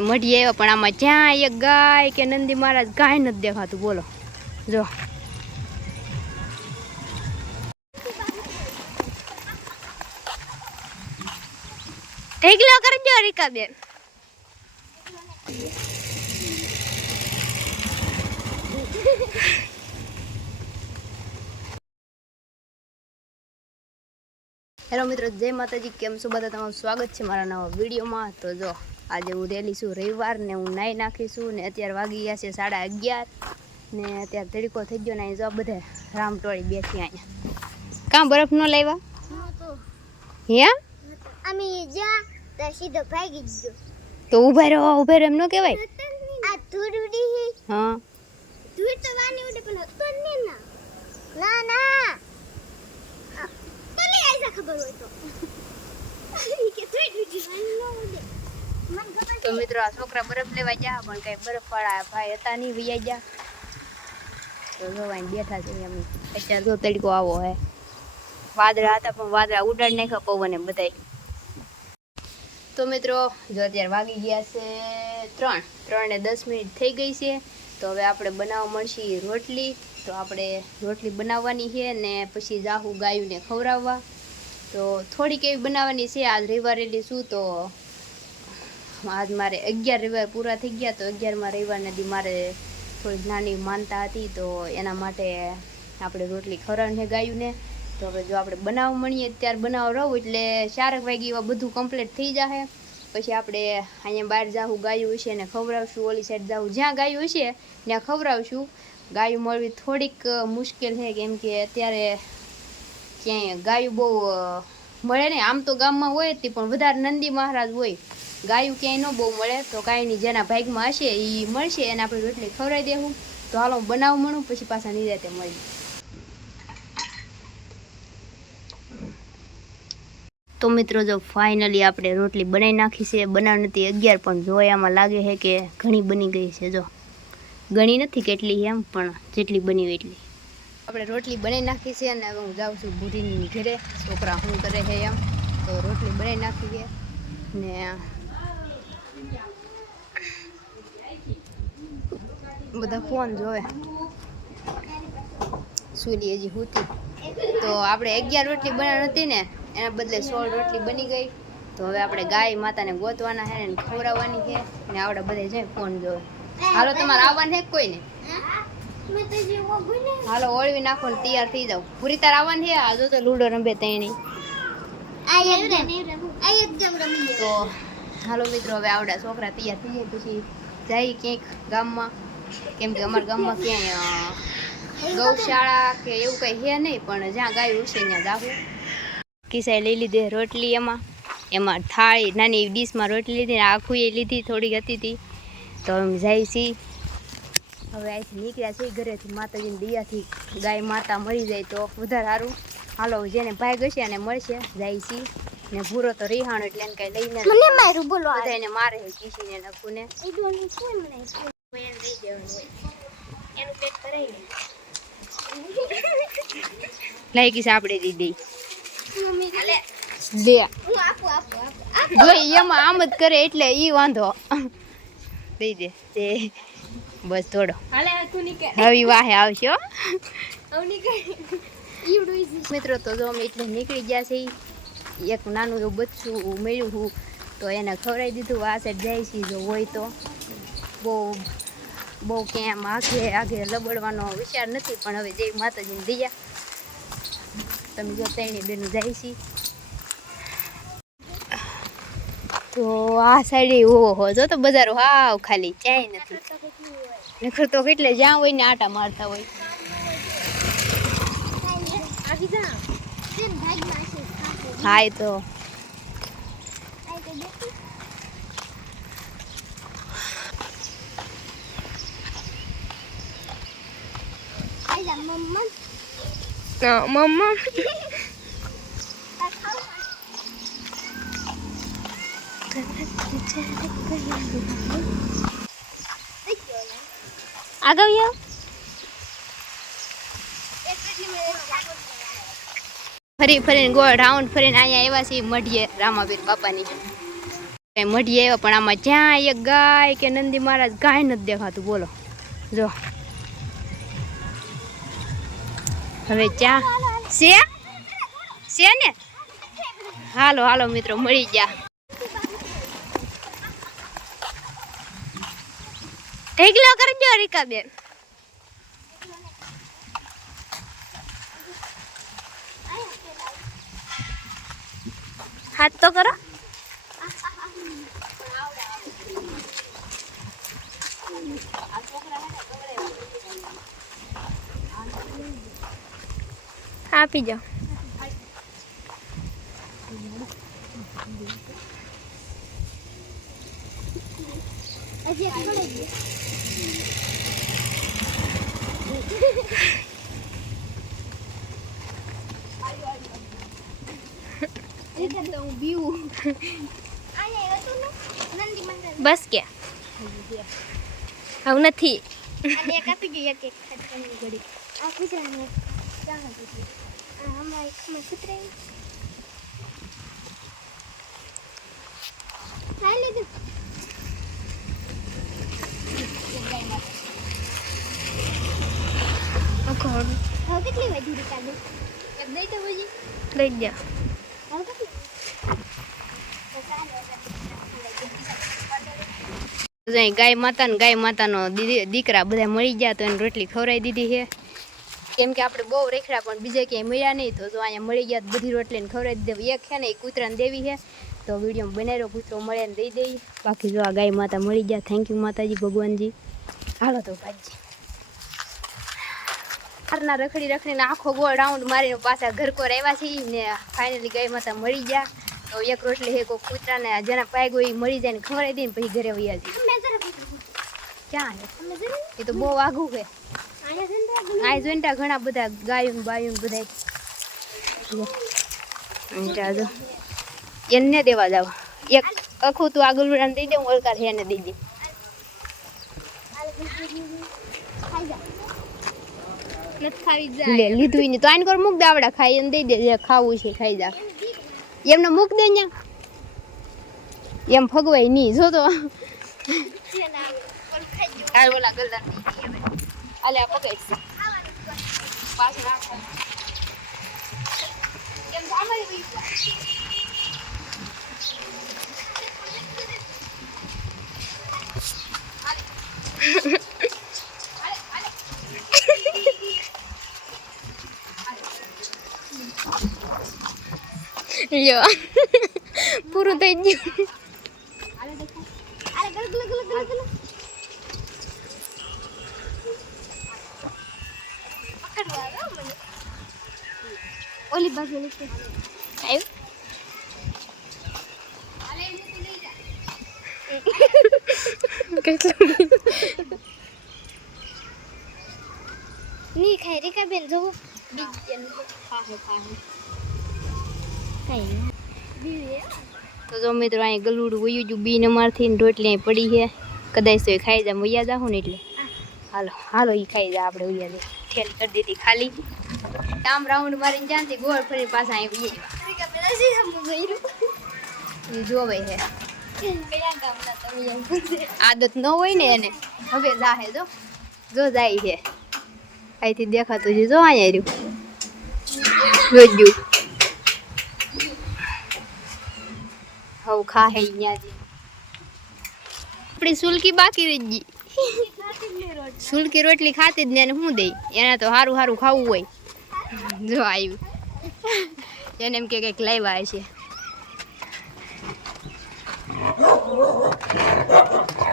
મઢી આવ્યા પણ આમાં જ્યાં એક ગાય કે નંદી મહારાજ કાંઈ નથી દેખાતું. બોલો જો ઢેગલો કરજો રીકાબેન. હેલો મિત્રો, જય માતાજી. કેમ છો બધા? તમારું સ્વાગત છે મારા નવા વિડીયોમાં. તો જો આજે હું રેલી છું રવિવાર ને હું નાહી નાખીશું ને અત્યારે વાગી ગયા છે 11:30 ને અત્યારે તડકો થઈ ગયો ને અહીં જો બધે રામટોળી બેઠી અહીંયા. કાં બરફ ન લાવ્યા? હે અમે જા તો સીધો ભાગી ગયો. તો ઉભા રહો એમ ન કહેવાય. આ ધૂળ ઉડી. હા ધૂળ તો વાની ઉડે પણ હતો જ ને ના ના તને આઈસા ખબર હોય તો કે ધૂળ ઉડી વાની ઉડે. તો મિત્રો આ છોકરા બરફ લેવા ગયા પણ કઈ બરફ વાળા ભાઈ હતા નહીં, વૈયા ગયા. તો જોવાઈને બેઠા છે અમે. અત્યારે જો તડકો આવો હે. વાદળા હતા પણ વાદળા ઉડાડી નાખ્યા પવને બધાય. તો મિત્રો જો અત્યારે વાગી ગયા છે 3:10 થઈ ગઈ છે. તો હવે આપણે બનાવવા મળશે રોટલી. તો આપણે રોટલી બનાવવાની છે ને પછી જાહું ગાયુંને ખવડાવવા. તો થોડીક એવી બનાવવાની છે. આજ રવિવારે લીધું તો આજ મારે 11 રવિવાર પૂરા થઈ ગયા. તો 11મા રવિવારને દી મારે થોડીક નાની માનતા હતી તો એના માટે આપણે રોટલી ખવડાવવાની છે ગાયુંને. તો હવે જો આપણે બનાવવા મળીએ ત્યારે બનાવવા રહું એટલે 4 વાગે એવા બધું કમ્પ્લીટ થઈ જશે. પછી આપણે અહીંયા બહાર જાવું, ગાયું હશે ને ખવડાવશું. ઓલી સાઈડ જાવું, જ્યાં ગાયું હશે ત્યાં ખવડાવશું. ગાયું મળવી થોડીક મુશ્કેલ છે કેમ કે અત્યારે ક્યાંય ગાયું બહુ મળે ને. આમ તો ગામમાં હોય જ પણ વધારે નંદી મહારાજ હોય, ગાયું ક્યાંય ન બહુ મળે. તો કાંઈ જેના ભાગમાં હશે એ મળશે એને આપણે રોટલી ખવડાવી દેવું. તો હાલો બનાવવા મળું પછી પાછા નિરાતે મળી. તો મિત્રો જો ફાઇનલી આપણે રોટલી બનાવી નાખી છે. બનાવ નથી 11 પણ જોયામાં લાગે છે કે ઘણી બની ગઈ છે. જો ઘણી નથી કેટલી એમ પણ જેટલી બની હોય એટલી. આપણે રોટલી બનાવી નાખી છે અને હવે હું જાઉં છું બુઢીની ઘરે. છોકરા શું કરે છે એમ. તો રોટલી બનાવી નાખી છે ને બધા ફોન જોવે. સુલી હજી હુતી. તો આપણે 11 રોટલી બનાવી હતી ને એના બદલે 16 રોટલી બની ગઈ. તો હવે આપણે ગાય માતાને ગોતવાના છે ને ખવડાવવાની છે ને આવડે બધે છે ફોન જોવે. હાલો તમારે આવવાનું છે કોઈને? હાલો ઓળવી નાખો ને તૈયાર થઈ જાવ. પૂરી તાર આવવાની છે? આ જો તો લૂડો રમે તેણી. તો હાલો મિત્રો હવે આવડા છોકરા તૈયાર થઈ જાય પછી જાય ક્યાંક ગામમાં. કેમ કે અમારા ગામમાં ક્યાંય ગૌશાળા કે એવું કંઈ છે નહીં પણ જ્યાં ગાયું હશે ત્યાં જાવું. કિસાઈ લઈ લીધી રોટલી. એમાં થાળી નાની ડીશમાં રોટલી લીધી ને આખું એ લીધી થોડીક હતી. તો અમે જાય છીએ હવે અહીંથી નીકળ્યા છીએ ઘરેથી. માતાજીની દયાથી ગાય માતા મરી જાય તો વધારે સારું. હાલો જેને ભાગ હશે એને મળશે. જાય છીએ ને ભૂરો તો રિહાણો એટલે એને કાંઈ લઈને બધા એને મારે છે કીસીને નખુને. લાઈકી છે આપણે દીધી દે જોઈ એમાં આમ જ કરે એટલે ઈ વાંધો. દઈ દે તે બસ થોડો હવે વાહે આવશે. મિત્રો તો જો અમે એટલે નીકળી ગયા છે. એક નાનું એવું બચ્ચું મળ્યું હું તો એને ખવડાવી દીધું. આ સાઈડ જાય છે જો હોય તો. બહુ ક્યાંય આગે લબડવાનો વિચાર નથી પણ હવે જય માતાજીની દયા. તમે જો ત્રણેય બેનું જાય છે. તો આ સાઈડ ઓહો જો તો બજારો હાવ ખાલી ક્યાંય નથી. નખર તો કેટલે જ્યાં હોય ને આટા મારતા હોય. હા એ તો મમ્મા આગળ ફરીને ગોળ રાઉન્ડ ફરીને અહીંયા આવ્યા છીએ મઢીએ રામાબીર બાપાની. કઈ મઢી આવ્યા પણ આમાં જ્યાં એક ગાય કે નંદી મહારાજ ગાય નથી દેખાતું બોલો જો હવે ચા છે ને હાલો હાલો મિત્રો મળી ગયા ઢેકલો કરજો રીકાબેન હાથ તો કરો આપી જાઓ હજી એક પડે છે. તો હું બીવું આયા હતું ને નંદી મંદિર બસ ક્યાં હવે નથી અને એક આપી ગઈ એક ખાટકની ઘડી આ કુતરાને ચાહ દીધી આ અમારે ખમા કુતરાઈ ખાઈ લીધું હવે કેટલી વાજી રીકા દે એક દઈ તો બોજી લઈ જા હવે કેટલી ગાય માતાનો દીકરા બધા મળી ગયા તો એને રોટલી ખવડાવી દીધી છે કેમ કે આપણે બહુ રેખડા પણ બીજે ક્યાંય મળ્યા નહીં તો જો અહીંયા મળી ગયા બધી રોટલીને ખવડાવી દીધી એક છે ને એ કૂતરાને દેવી છે તો વિડીયોમાં બનાવ્યો કૂતરો મળે ને દઈ દઈએ બાકી જો આ ગાય માતા મળી ગયા થેન્ક યુ માતાજી ભગવાનજી હાલો તો ભાજી ઘરના રખડીને આખો ગોળ રાઉન્ડ મારીને પાછા ઘર કોર આવ્યા છીએ ને ફાઇનલી ગાય માતા મળી ગયા તો એક રોટલી હે કોઈ કૂતરાને જેના પાગ્યો એ મળી જાય ને ખવડાવી દે ને પછી ઘરે વયા જઈએ ક્યાં હે એ તો બહુ આઘું છે આ જોઈન્ટા ઘણા બધા ગાયું બાયું બધા જો એને દેવા જાવ એક આખું તું આગળ દઈ દે હું ઓલકાર એને દઈ દે લે લીધું ને તો આને કોર મૂક દાવડા ખાઈ એને દઈ દે જે ખાવું છે ખાઈ જા એમને મૂક દે ને એમ ફગવાય નહીં જો તો હાલ ઓલા ગલદાર આલે આ પકડ પાછળ રાખો કેમ સાંભળી વઈ લ્યો પૂરું થઈ ગયું ઓલી બાજુ લીધે આવ્યું ની ખાઈ રીકા બેન જોવો તો જો મિત્રો અહીં ગલુડું વયું ગયું બી નંબરથી ને રોટલી અહીં પડી છે કદાચ તો એ ખાઈ જા વૈયા જાઉં ને એટલે હાલો હાલો એ ખાઈ જા આપણે વૈયા દે ઠેલ કરી દીધી ખાલી આમ રાઉન્ડ મારીને જ્યાંથી ગોળ ફરી પાછા અહીં વૈયા રીકા બેન હજી હમ ગયું એ જોવે છે કયા ગામના તમે એમ આદત ન હોય ને એને હવે જાહે જો જાય છે અહીંથી દેખાતું છે જો અહીંયા રહ્યું જોજ્યું હવ ખા હે ન્યાજી આપણી સુલકી બાકી રહી ગઈ સુલકી રોટલી ખાતી જ ને એને શું દઈ એને તો સારું સારું ખાવું હોય જો આવ્યું એને એમ કે કંઈક લાવ્યા છે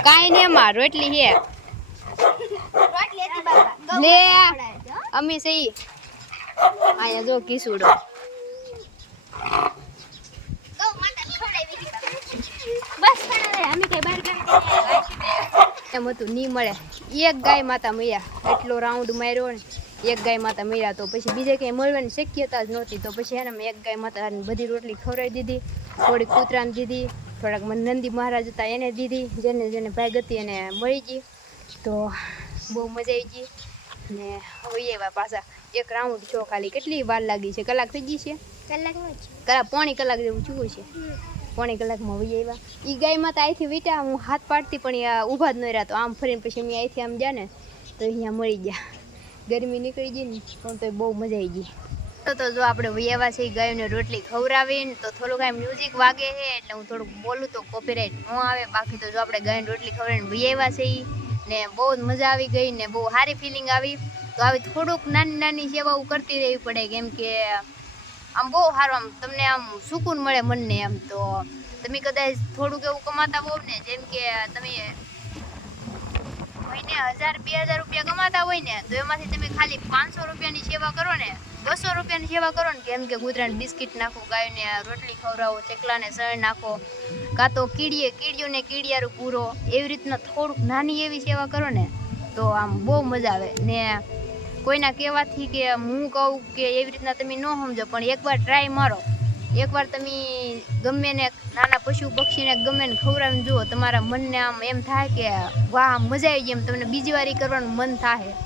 કાંઈ નહીં એમાં રોટલી છે રોટલી હતી બાબા લે અમી સહી અહીંયા જો કિસુડો ગૌ માતા ખવડાવી બસ ખાના અમે કઈ બહાર ગામ એમ હતું નહીં મળે એક ગાય માતા મળ્યા એટલો રાઉન્ડ માર્યો ને એક ગાય માતા મળ્યા તો પછી બીજે કંઈ મળવાની શક્યતા જ નહોતી તો પછી એને મેં એક ગાય માતા બધી રોટલી ખવડાવી દીધી થોડીક કૂતરાને દીધી થોડાક મને નંદી મહારાજ હતા એને દીધી જેને ભાગ હતી એને મળી ગઈ તો બહુ મજા આવી ગઈ ને હવે એવા પાછા એક રાઉન્ડ છો ખાલી કેટલી વાર લાગી છે કલાક થઈ ગઈ છે કલાક નો કલાક પોણી કલાક જેવું ચૂકું છે પોણી કલાકમાં વહી આવ્યા. એ ગાયમાં તો અહીંથી વીટા હું હાથ પાડતી પણ એ ઊભા જ ન રહ્યા, તો આમ ફરીને પછી અમે અહીંથી આમ ગયા ને તો અહીંયા મળી ગયા. ગરમી નીકળી ગઈ ને પણ તો બહુ મજા આવી ગઈ. તો જો આપણે વૈયાવા છે ગાયોને રોટલી ખવડાવીને તો થોડુંક આમ મ્યુઝિક વાગે છે એટલે હું થોડુંક બોલું તો કોપીરાઇટ ન આવે. બાકી તો જો આપણે ગાયોને રોટલી ખવડાવીને વૈયાવા છે ને બહુ જ મજા આવી ગઈ ને બહુ સારી ફિલિંગ આવી. તો આવી થોડુંક નાની નાની સેવાઓ કરતી રહેવી પડે, કેમ કે આમ બહુ સારું આમ તમને આમ સુકૂન મળે મનને. એમ તો તમે કદાચ થોડુંક એવું કમાતા હોવ ને, જેમ કે તમે મહિને 1000-2000 રૂપિયા કમાતા હોય ને, તો એમાંથી તમે ખાલી 500 રૂપિયાની સેવા કરો ને, 200 રૂપિયાની સેવા કરો ને, કેમ કે કૂતરાને બિસ્કિટ નાખો, ગાયોને રોટલી ખવડાવો, ચકલાને સળ નાખો, કાં તો કીડીઓને કીડિયારું પૂરો, એવી રીતના થોડુંક નાની એવી સેવા કરો ને તો આમ બહુ મજા આવે. ને કોઈના કહેવાથી કે હું કહું કે એવી રીતના તમે ન સમજો, પણ એકવાર ટ્રાય મારો. એકવાર તમે ગમે ને નાના પશુ પક્ષીને ગમે ને ખવડાવીને જુઓ, તમારા મનને આમ એમ થાય કે વાહ મજા આવી ગઈ, એમ તમને બીજી વાર કરવાનું મન થાય.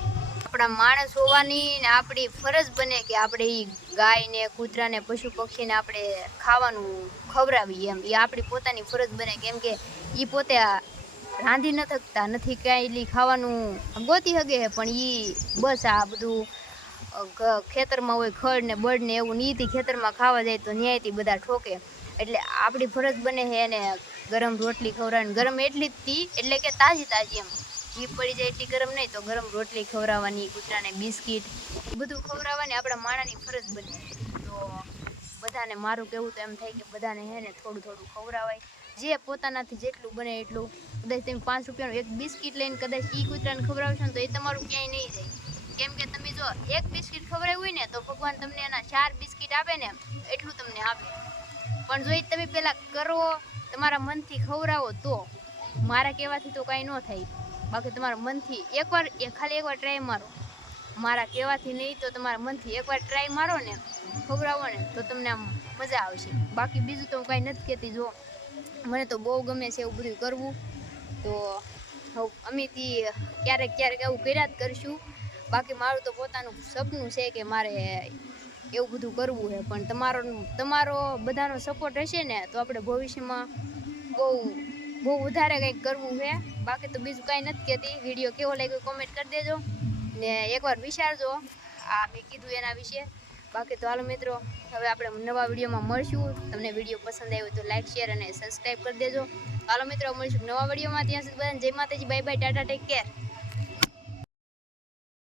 આપણા માણસ હોવાની ને આપણી ફરજ બને કે આપણે એ ગાયને કૂતરાને પશુ પક્ષીને આપણે ખાવાનું ખવડાવીએ. એમ એ આપણી પોતાની ફરજ બને, કેમ કે એ પોતે રાંધી ન થકતા નથી, કાંઈ ખાવાનું ગોતી શકે છે, પણ એ બસ આ બધું ખેતરમાં હોય ખડ ને બળ ને એવું નીતિ ખેતરમાં ખાવા જાય તો ન્યાયથી બધા ઠોકે. એટલે આપણી ફરજ બને છે એને ગરમ રોટલી ખવડાવવાની. ગરમ એટલી જ તી એટલે કે તાજી એમ, ઘી પડી જાય એટલી ગરમ નહીં, તો ગરમ રોટલી ખવડાવવાની, કૂતરાને બિસ્કિટ બધું ખવડાવવાની આપણા માણાની ફરજ બને. તો બધાને મારું કહેવું તો એમ થાય કે બધાને હે ને થોડું થોડું ખવડાવાય, જે પોતાનાથી જેટલું બને એટલું. કદાચ તમે 5 રૂપિયાનું એક બિસ્કિટ લઈને કદાચ એ કૂતરાને ખવડાવશો ને તો એ તમારું ક્યાંય નહીં જાય, કેમ કે તમે જો એક બિસ્કિટ ખવડાવ્યું હોય ને તો ભગવાન તમને એના 4 બિસ્કિટ આપે ને એટલું તમને આપે. પણ જો એ તમે પહેલાં કરો, તમારા મનથી ખવડાવો, તો મારા કહેવાથી તો કાંઈ ન થાય. બાકી તમારા મનથી ખાલી એકવાર ટ્રાય મારો, મારા કહેવાથી નહીં તો તમારા મનથી એકવાર ટ્રાય મારો ને, ખવડાવો ને તો તમને આમ મજા આવશે. બાકી બીજું તો હું કાંઈ નથી કહેતી. જો મને તો બહુ ગમે છે એવું બધું કરવું, તો અમેથી ક્યારેક એવું કર્યા જ કરશું. બાકી મારું તો પોતાનું સપનું છે કે મારે એવું બધું કરવું છે, પણ તમારો બધાનો સપોર્ટ હશે ને તો આપણે ભવિષ્યમાં બહુ વધારે કંઈક કરવું છે. બાકી તો બીજું કાંઈ નથી કહેતી. વિડીયો કેવો લાગ્યો કોમેન્ટ કરી દેજો ને એકવાર વિચારજો આ મેં કીધું એના વિશે. બાકી તો હાલો મિત્રો, હવે આપણે નવા વિડીયોમાં મળશું. તમને વિડીયો પસંદ આવ્યો તો લાઈક, શેર અને સબસ્ક્રાઈબ કરી દેજો. હાલો મિત્રો, મળીશું નવા વિડીયોમાં. ત્યાં સુધી બધાને જય માતાજી, bye bye, Tata, take care.